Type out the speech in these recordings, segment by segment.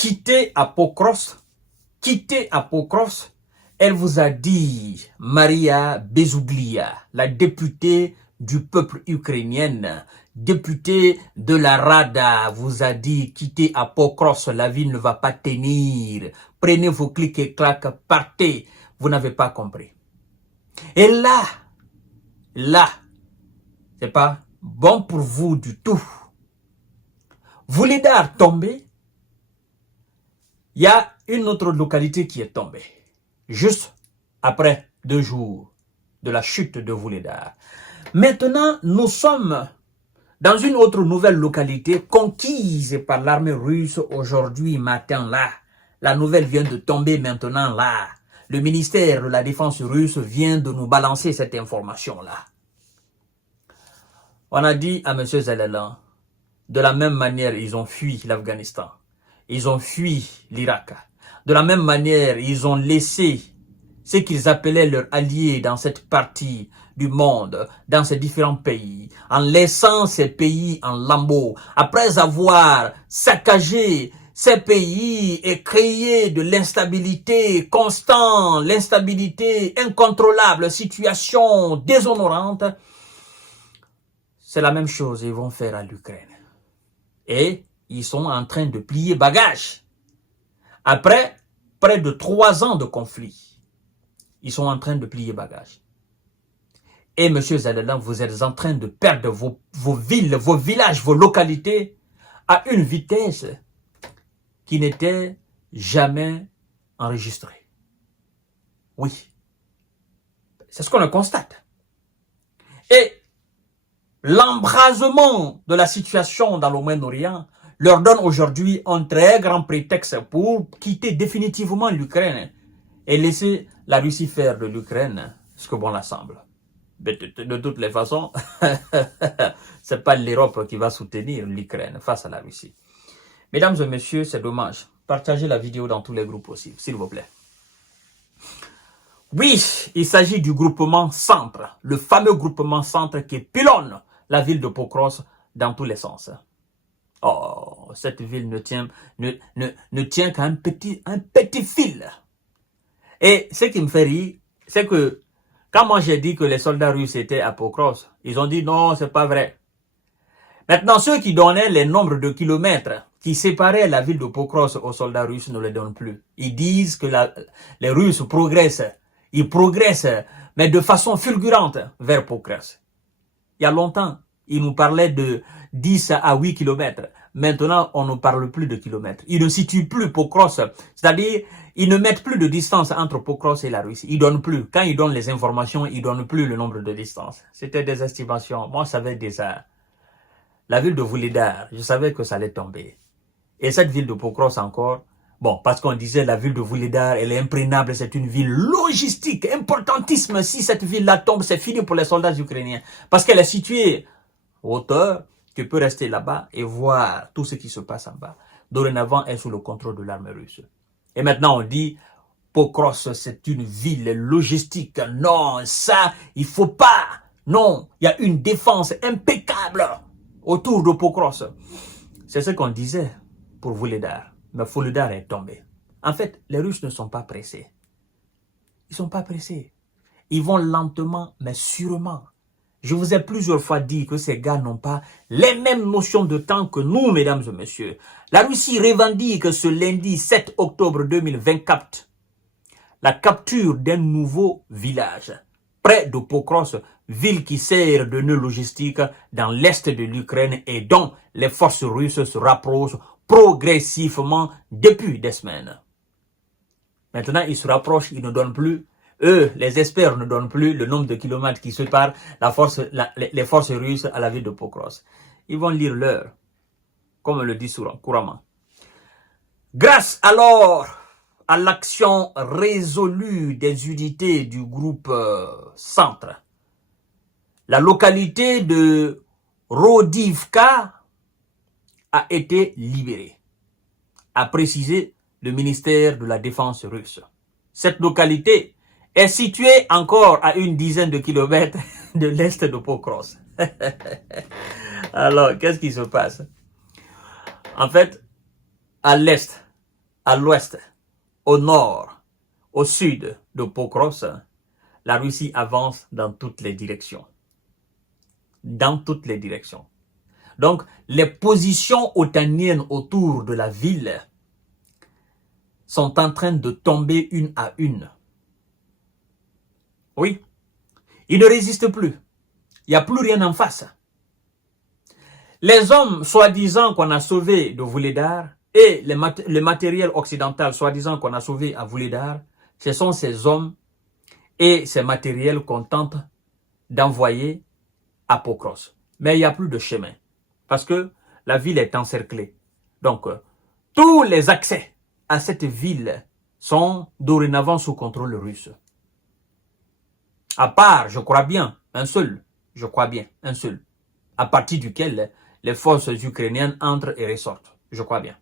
quittez Apokros, elle vous a dit, Maria Bezouglia, la députée du peuple ukrainien, députée de la Rada, vous a dit, quittez Apokros, la ville ne va pas tenir. Prenez vos clics et claques, partez. Vous n'avez pas compris. Et là, c'est pas bon pour vous du tout. Vuhledar tombé, il y a une autre localité qui est tombée. Juste après 2 jours de la chute de Vuhledar. Maintenant, nous sommes dans une autre nouvelle localité conquise par l'armée russe aujourd'hui matin là. La nouvelle vient de tomber maintenant là. Le ministère de la Défense russe vient de nous balancer cette information-là. On a dit à M. Zelensky, de la même manière, ils ont fui l'Afghanistan. Ils ont fui l'Irak. De la même manière, ils ont laissé ce qu'ils appelaient leurs alliés dans cette partie du monde, dans ces différents pays, en laissant ces pays en lambeaux, après avoir saccagé ces pays et créé de l'instabilité constante, l'instabilité incontrôlable, situation déshonorante. C'est la même chose qu'ils vont faire à l'Ukraine. Et ils sont en train de plier bagages. Après près de 3 ans de conflit, ils sont en train de plier bagages. Et M. Zelensky, vous êtes en train de perdre vos villes, vos villages, vos localités à une vitesse qui n'était jamais enregistrée. Oui. C'est ce qu'on constate. Et l'embrasement de la situation dans le Moyen-Orient leur donne aujourd'hui un très grand prétexte pour quitter définitivement l'Ukraine et laisser la Russie faire de l'Ukraine ce que bon la semble. De toutes les façons, c'est pas l'Europe qui va soutenir l'Ukraine face à la Russie. Mesdames et messieurs, c'est dommage. Partagez la vidéo dans tous les groupes possibles, s'il vous plaît. Oui, il s'agit du groupement Centre, le fameux groupement Centre qui pilonne la ville de Pokros dans tous les sens. Oh, cette ville ne tient qu'à un petit fil. Et ce qui me fait rire, c'est que quand moi j'ai dit que les soldats russes étaient à Pokros, ils ont dit non, c'est pas vrai. Maintenant, ceux qui donnaient les nombres de kilomètres qui séparaient la ville de Pokros aux soldats russes ne les donnent plus. Ils disent que les Russes progressent. Ils progressent, mais de façon fulgurante vers Pokros. Il y a longtemps, ils nous parlaient de 10 à 8 kilomètres. Maintenant, on ne parle plus de kilomètres. Ils ne situent plus Pokros. C'est-à-dire, ils ne mettent plus de distance entre Pokros et la Russie. Ils donnent plus. Quand ils donnent les informations, ils donnent plus le nombre de distances. C'était des estimations. Moi, je savais déjà. La ville de Vuhledar, je savais que ça allait tomber. Et cette ville de Pokros encore, bon, parce qu'on disait la ville de Vuhledar, elle est imprégnable, c'est une ville logistique, importantissime. Si cette ville-là tombe, c'est fini pour les soldats ukrainiens. Parce qu'elle est située en hauteur, tu peux rester là-bas et voir tout ce qui se passe en bas. Dorénavant, elle est sous le contrôle de l'armée russe. Et maintenant, on dit, Pokros, c'est une ville logistique. Non, ça, il faut pas. Non, il y a une défense impeccable autour de Pokros. C'est ce qu'on disait pour Vuhledar. Mais Vuhledar est tombé. En fait, les Russes ne sont pas pressés. Ils ne sont pas pressés. Ils vont lentement, mais sûrement. Je vous ai plusieurs fois dit que ces gars n'ont pas les mêmes notions de temps que nous, mesdames et messieurs. La Russie revendique ce lundi 7 octobre 2024 la capture d'un nouveau village près de Pokros, ville qui sert de nœud logistique dans l'est de l'Ukraine et dont les forces russes se rapprochent progressivement depuis des semaines. Maintenant, ils se rapprochent, ils ne donnent plus. Eux, les experts ne donnent plus le nombre de kilomètres qui séparent les forces russes à la ville de Pokros. Ils vont lire l'heure, comme on le dit couramment. Grâce alors à l'action résolue des unités du groupe Centre, la localité de Rodivka a été libérée, a précisé le ministère de la Défense russe. Cette localité est située encore à une dizaine de kilomètres de l'est de Pokros. Alors, qu'est-ce qui se passe? En fait, à l'est, à l'ouest, au nord, au sud de Pokros, la Russie avance dans toutes les directions. Dans toutes les directions. Donc, les positions otaniennes autour de la ville sont en train de tomber une à une. Oui, ils ne résistent plus. Il n'y a plus rien en face. Les hommes, soi-disant qu'on a sauvés de Vuhledar, et le matériel occidental, soi-disant qu'on a sauvé à Vuhledar, ce sont ces hommes et ces matériels qu'on tente d'envoyer à Pokros. Mais il n'y a plus de chemin. Parce que la ville est encerclée. Donc, tous les accès à cette ville sont dorénavant sous contrôle russe. À part, je crois bien, un seul, à partir duquel les forces ukrainiennes entrent et ressortent. Je crois bien.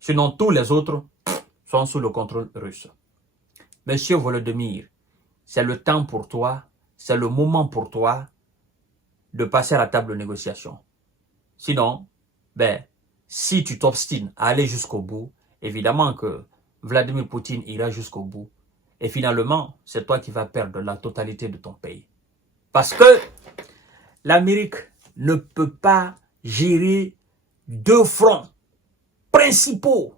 Sinon, tous les autres sont sous le contrôle russe. Monsieur Volodymyr, c'est le temps pour toi, c'est le moment pour toi de passer à la table de négociation. Sinon, si tu t'obstines à aller jusqu'au bout, évidemment que Vladimir Poutine ira jusqu'au bout. Et finalement, c'est toi qui vas perdre la totalité de ton pays. Parce que l'Amérique ne peut pas gérer deux fronts principaux,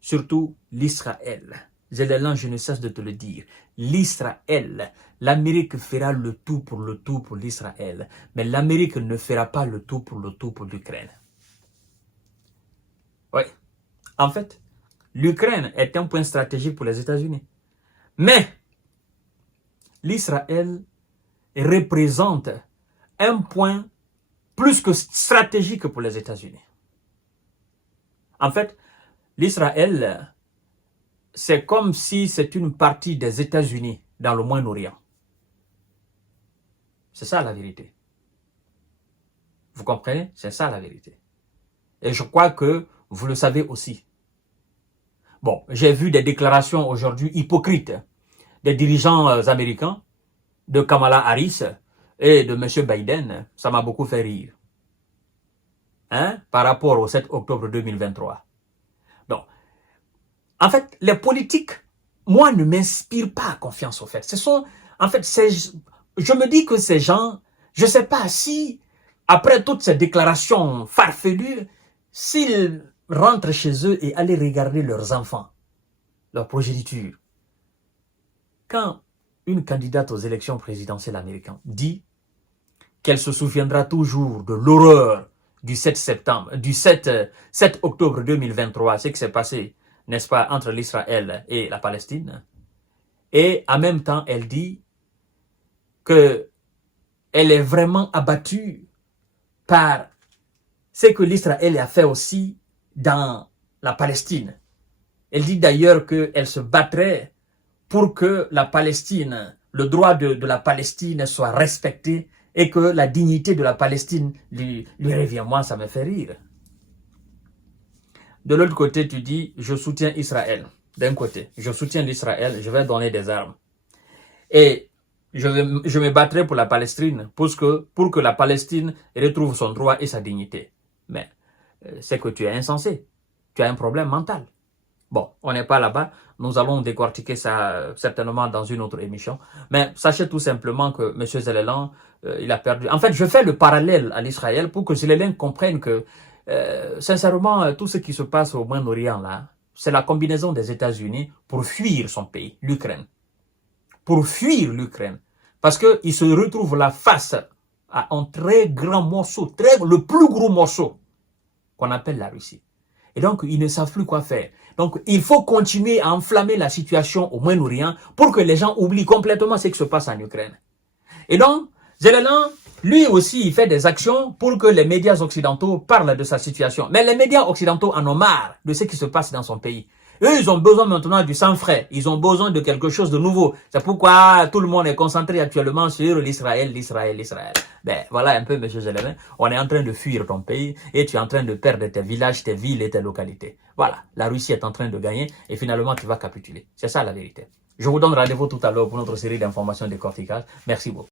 surtout l'Israël. Zélélan, je ne cesse de te le dire. L'Israël, l'Amérique fera le tout pour l'Israël, mais l'Amérique ne fera pas le tout pour l'Ukraine. Oui, en fait, l'Ukraine est un point stratégique pour les États-Unis. Mais l'Israël représente un point plus que stratégique pour les États-Unis. En fait, l'Israël, c'est comme si c'est une partie des États-Unis dans le Moyen-Orient. C'est ça la vérité. Vous comprenez? C'est ça la vérité. Et je crois que vous le savez aussi. Bon, j'ai vu des déclarations aujourd'hui hypocrites des dirigeants américains, de Kamala Harris et de M. Biden. Ça m'a beaucoup fait rire. Hein? Par rapport au 7 octobre 2023. Donc, en fait, les politiques, moi, ne m'inspirent pas confiance au fait. Ce sont, en fait, je me dis que ces gens, je ne sais pas si, après toutes ces déclarations farfelues, s'ils rentrent chez eux et aller regarder leurs enfants, leur progéniture. Quand une candidate aux élections présidentielles américaines dit qu'elle se souviendra toujours de l'horreur du 7 octobre 2023, ce qui s'est passé, n'est-ce pas, entre l'Israël et la Palestine, et en même temps, elle dit qu'elle est vraiment abattue par ce que l'Israël a fait aussi dans la Palestine. Elle dit d'ailleurs qu'elle se battrait pour que la Palestine, le droit de la Palestine soit respecté et que la dignité de la Palestine lui revient. Moi, ça me fait rire. De l'autre côté, tu dis, je soutiens Israël. D'un côté, je soutiens l'Israël, je vais donner des armes. Et je me battrai pour la Palestine, pour que la Palestine retrouve son droit et sa dignité. Mais c'est que tu es insensé. Tu as un problème mental. Bon, on n'est pas là-bas. Nous allons décortiquer ça certainement dans une autre émission. Mais sachez tout simplement que M. Zélélan, il a perdu. En fait, je fais le parallèle à l'Israël pour que Zélélan comprenne que, sincèrement, tout ce qui se passe au Moyen-Orient, là, c'est la combinaison des États-Unis pour fuir son pays, l'Ukraine. Pour fuir l'Ukraine. Parce qu'il se retrouve là face à un très grand morceau, le plus gros morceau qu'on appelle la Russie. Et donc, ils ne savent plus quoi faire. Donc, il faut continuer à enflammer la situation au Moyen-Orient pour que les gens oublient complètement ce qui se passe en Ukraine. Et donc, Zélélan, lui aussi, il fait des actions pour que les médias occidentaux parlent de sa situation. Mais les médias occidentaux en ont marre de ce qui se passe dans son pays. Eux, ils ont besoin maintenant du sang frais. Ils ont besoin de quelque chose de nouveau. C'est pourquoi tout le monde est concentré actuellement sur l'Israël. Ben, voilà un peu, M. Zélélan. On est en train de fuir ton pays et tu es en train de perdre tes villages, tes villes et tes localités. Voilà. La Russie est en train de gagner et finalement, tu vas capituler. C'est ça la vérité. Je vous donne rendez-vous tout à l'heure pour notre série d'informations de décortiquage. Merci beaucoup.